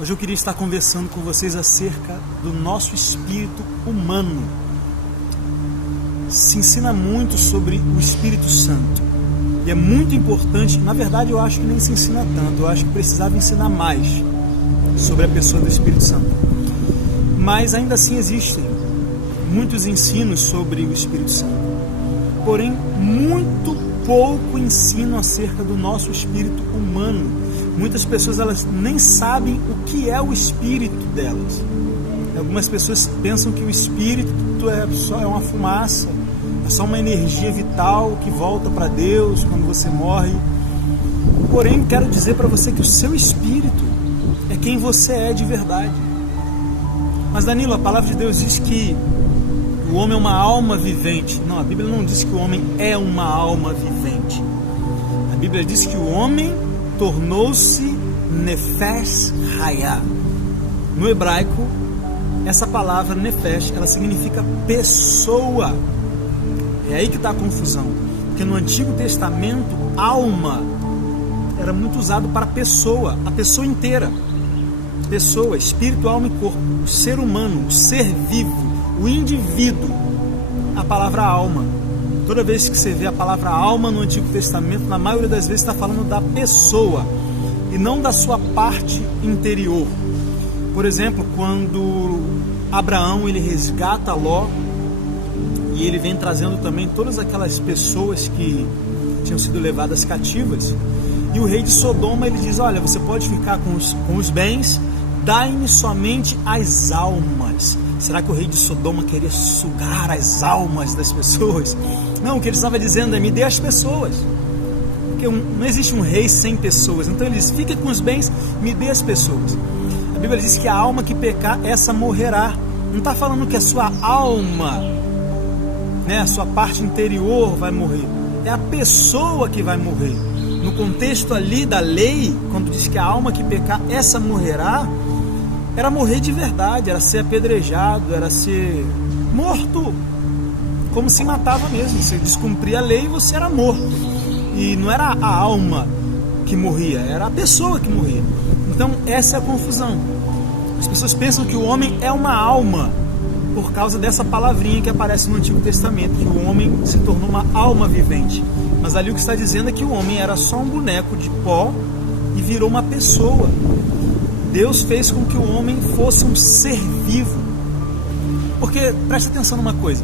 Hoje eu queria estar conversando com vocês acerca do nosso espírito humano. Se ensina muito sobre o Espírito Santo e é muito importante. Na verdade, eu acho que nem se ensina tanto, eu acho que precisava ensinar mais sobre a pessoa do Espírito Santo. Mas ainda assim existem muitos ensinos sobre o Espírito Santo, porém muito pouco ensino acerca do nosso espírito humano. Muitas pessoas elas nem sabem o que é o espírito delas. Algumas pessoas pensam que o espírito é uma fumaça, é só uma energia vital que volta para Deus quando você morre. Porém, quero dizer para você que o seu espírito é quem você é de verdade. Mas Danilo, a palavra de Deus diz que o homem é uma alma vivente. Não, a Bíblia não diz que o homem é uma alma vivente. A Bíblia diz que o homem tornou-se Nefesh Hayah. No hebraico, essa palavra Nefesh, ela significa pessoa. É aí que está a confusão. Porque no Antigo Testamento, alma era muito usado para pessoa, a pessoa inteira. Pessoa, espírito, alma e corpo. O ser humano, o ser vivo, o indivíduo. A palavra alma. Toda vez que você vê a palavra alma no Antigo Testamento, na maioria das vezes está falando da pessoa e não da sua parte interior. Por exemplo, quando Abraão ele resgata Ló e ele vem trazendo também todas aquelas pessoas que tinham sido levadas cativas, e o rei de Sodoma ele diz: olha, você pode ficar com os bens, dai-me somente as almas. Será que o rei de Sodoma queria sugar as almas das pessoas? Não, o que ele estava dizendo é: me dê as pessoas. Porque não existe um rei sem pessoas. Então ele diz: fique com os bens, me dê as pessoas. A Bíblia diz que a alma que pecar, essa morrerá. Não está falando que a sua alma, a sua parte interior vai morrer. É a pessoa que vai morrer. No contexto ali da lei, quando diz que a alma que pecar, essa morrerá, era morrer de verdade, era ser apedrejado, era ser morto, como se matava mesmo. Você descumpria a lei e você era morto. E não era a alma que morria, era a pessoa que morria. Então essa é a confusão. As pessoas pensam que o homem é uma alma por causa dessa palavrinha que aparece no Antigo Testamento, que o homem se tornou uma alma vivente. Mas ali o que está dizendo é que o homem era só um boneco de pó e virou uma pessoa. Deus fez com que o homem fosse um ser vivo. Porque, preste atenção numa coisa,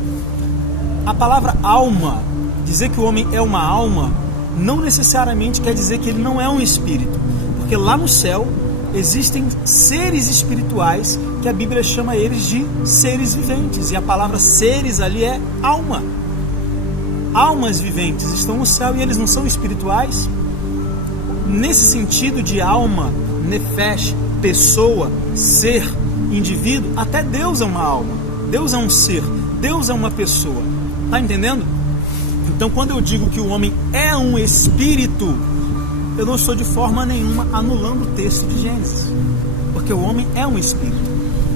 a palavra alma, dizer que o homem é uma alma, não necessariamente quer dizer que ele não é um espírito. Porque lá no céu existem seres espirituais que a Bíblia chama eles de seres viventes. E a palavra seres ali é alma. Almas viventes estão no céu e eles não são espirituais? Nesse sentido de alma, nefesh, pessoa, ser, indivíduo, até Deus é uma alma, Deus é um ser, Deus é uma pessoa. Tá entendendo? Então quando eu digo que o homem é um espírito, eu não estou de forma nenhuma anulando o texto de Gênesis, porque o homem é um espírito.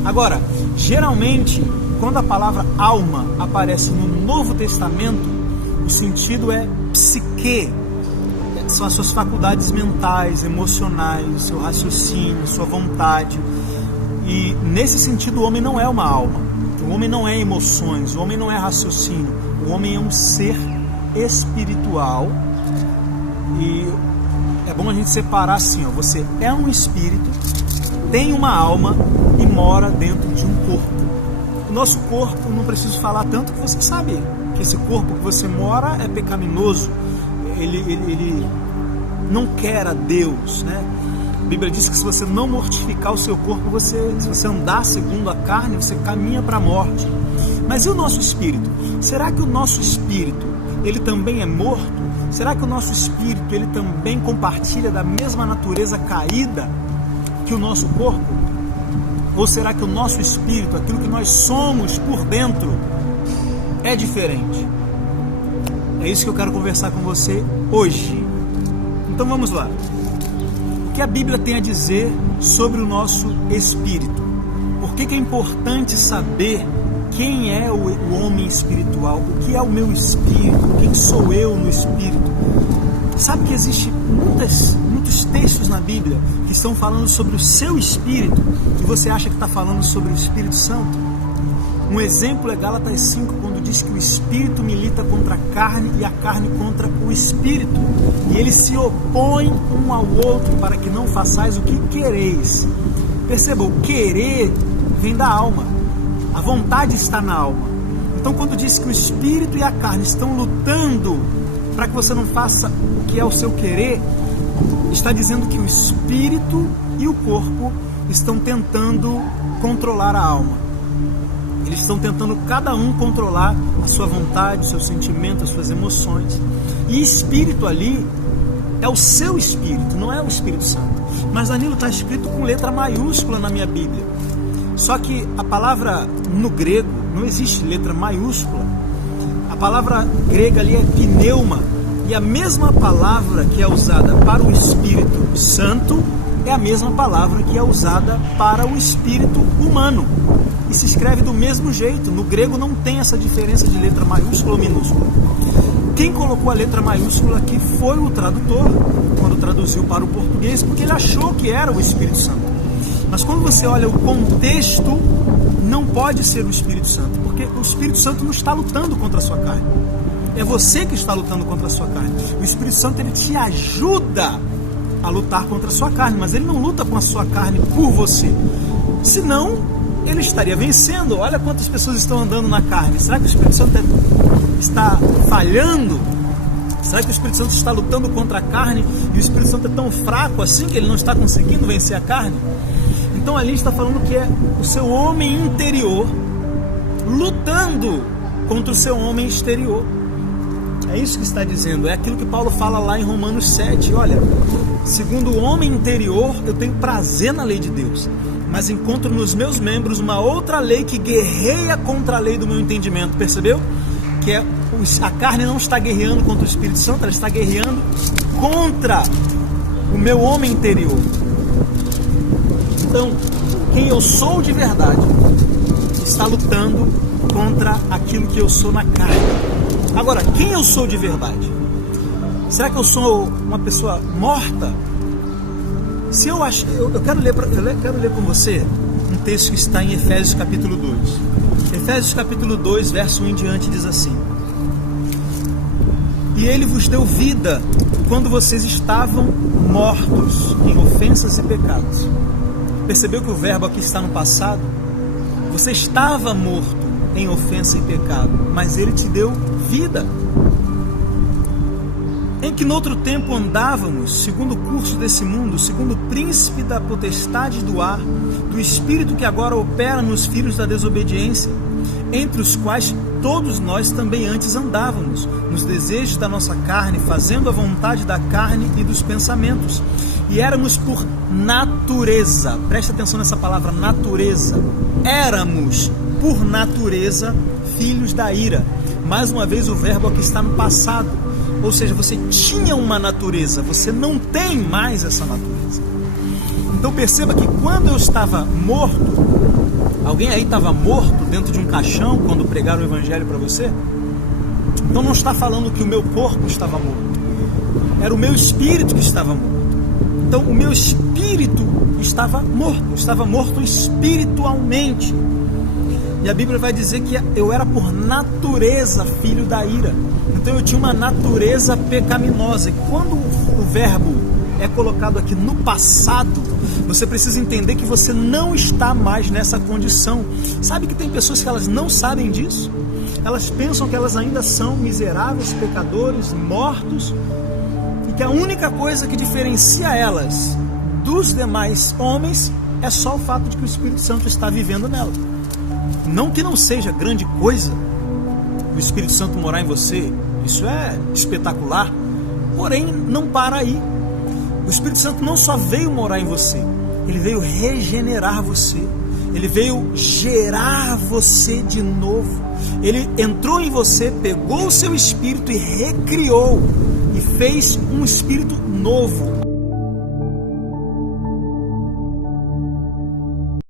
Agora, geralmente, quando a palavra alma aparece no Novo Testamento, o sentido é psique. São as suas faculdades mentais, emocionais, o seu raciocínio, sua vontade. E nesse sentido o homem não é uma alma, o homem não é emoções, o homem não é raciocínio, o homem é um ser espiritual. E é bom a gente separar assim, você é um espírito, tem uma alma e mora dentro de um corpo. O nosso corpo, não preciso falar tanto, que você sabe que esse corpo que você mora é pecaminoso. Ele não quer a Deus, né? A Bíblia diz que se você não mortificar o seu corpo, se você andar segundo a carne, você caminha para a morte. Mas e o nosso espírito? Será que o nosso espírito, ele também é morto? Será que o nosso espírito, ele também compartilha da mesma natureza caída que o nosso corpo? Ou será que o nosso espírito, aquilo que nós somos por dentro, é diferente? É isso que eu quero conversar com você hoje. Então vamos lá. O que a Bíblia tem a dizer sobre o nosso espírito? Por que é importante saber quem é o homem espiritual? O que é o meu espírito? Quem sou eu no espírito? Sabe que existe muitos textos na Bíblia que estão falando sobre o seu espírito e você acha que está falando sobre o Espírito Santo? Um exemplo é Gálatas 5, quando diz que o espírito milita contra a carne e a carne contra o espírito. E eles se opõem um ao outro para que não façais o que quereis. Perceba, o querer vem da alma. A vontade está na alma. Então quando diz que o espírito e a carne estão lutando para que você não faça o que é o seu querer, está dizendo que o espírito e o corpo estão tentando controlar a alma. Eles estão tentando cada um controlar a sua vontade, o seu sentimento, as suas emoções. E espírito ali é o seu espírito, não é o Espírito Santo. Mas Danilo, está escrito com letra maiúscula na minha Bíblia. Só que a palavra no grego não existe letra maiúscula. A palavra grega ali é pneuma. E a mesma palavra que é usada para o Espírito Santo é a mesma palavra que é usada para o espírito humano. E se escreve do mesmo jeito. No grego não tem essa diferença de letra maiúscula ou minúscula. Quem colocou a letra maiúscula aqui foi o tradutor, quando traduziu para o português, porque ele achou que era o Espírito Santo. Mas quando você olha o contexto, não pode ser o Espírito Santo, porque o Espírito Santo não está lutando contra a sua carne. É você que está lutando contra a sua carne. O Espírito Santo, ele te ajuda a lutar contra a sua carne, mas ele não luta com a sua carne por você. Senão, ele estaria vencendo. Olha quantas pessoas estão andando na carne. Será que o Espírito Santo está falhando? Será que o Espírito Santo está lutando contra a carne e o Espírito Santo é tão fraco assim que ele não está conseguindo vencer a carne? Então ali está falando que é o seu homem interior lutando contra o seu homem exterior. É isso que está dizendo, é aquilo que Paulo fala lá em Romanos 7. Olha, segundo o homem interior, eu tenho prazer na lei de Deus, mas encontro nos meus membros uma outra lei que guerreia contra a lei do meu entendimento. Percebeu? Que é, a carne não está guerreando contra o Espírito Santo, ela está guerreando contra o meu homem interior. Então, quem eu sou de verdade está lutando contra aquilo que eu sou na carne. Agora, quem eu sou de verdade? Será que eu sou uma pessoa morta? Se eu acho, eu quero ler com você um texto que está em Efésios capítulo 2. Efésios capítulo 2, verso 1 em diante diz assim: E ele vos deu vida quando vocês estavam mortos em ofensas e pecados. Percebeu que o verbo aqui está no passado? Você estava morto em ofensa e pecado, mas ele te deu vida. Em que no outro tempo andávamos, segundo o curso desse mundo, segundo o príncipe da potestade do ar, do espírito que agora opera nos filhos da desobediência, entre os quais todos nós também antes andávamos, nos desejos da nossa carne, fazendo a vontade da carne e dos pensamentos. E éramos por natureza, presta atenção nessa palavra, natureza, éramos por natureza filhos da ira. Mais uma vez o verbo aqui está no passado, ou seja, você tinha uma natureza, você não tem mais essa natureza. Então perceba que quando eu estava morto, alguém aí estava morto dentro de um caixão quando pregaram o evangelho para você? Então não está falando que o meu corpo estava morto, era o meu espírito que estava morto. Então o meu espírito estava morto espiritualmente. E a Bíblia vai dizer que eu era por natureza filho da ira. Então eu tinha uma natureza pecaminosa. E quando o verbo é colocado aqui no passado, você precisa entender que você não está mais nessa condição. Sabe que tem pessoas que elas não sabem disso? Elas pensam que elas ainda são miseráveis, pecadores, mortos, e que a única coisa que diferencia elas dos demais homens é só o fato de que o Espírito Santo está vivendo nela. Não que não seja grande coisa o Espírito Santo morar em você, isso é espetacular, porém não para aí. O Espírito Santo não só veio morar em você, ele veio regenerar você, ele veio gerar você de novo. Ele entrou em você, pegou o seu espírito e recriou, e fez um espírito novo,